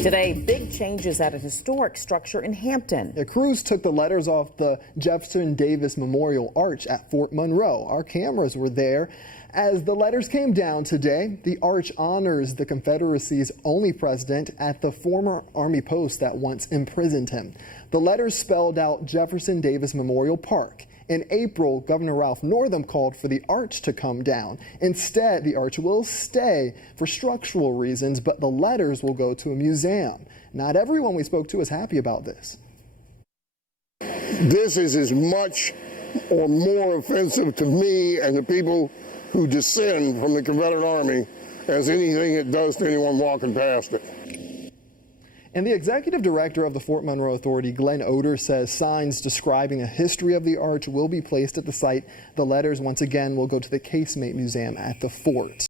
Today, big changes at a historic structure in Hampton. The crews took the letters off the Jefferson Davis Memorial Arch at Fort Monroe. Our cameras were there. As the letters came down today, the arch honors the Confederacy's only president at the former Army post that once imprisoned him. The letters spelled out Jefferson Davis Memorial Park. In April, Governor Ralph Northam called for the arch to come down. Instead, the arch will stay for structural reasons, but the letters will go to a museum. Not everyone we spoke to is happy about this. This is as much or more offensive to me and the people who descend from the Confederate Army as anything it does to anyone walking past it. And the executive director of the Fort Monroe Authority, Glenn Oder, says signs describing a history of the arch will be placed at the site. The letters, once again, will go to the Casemate Museum at the fort.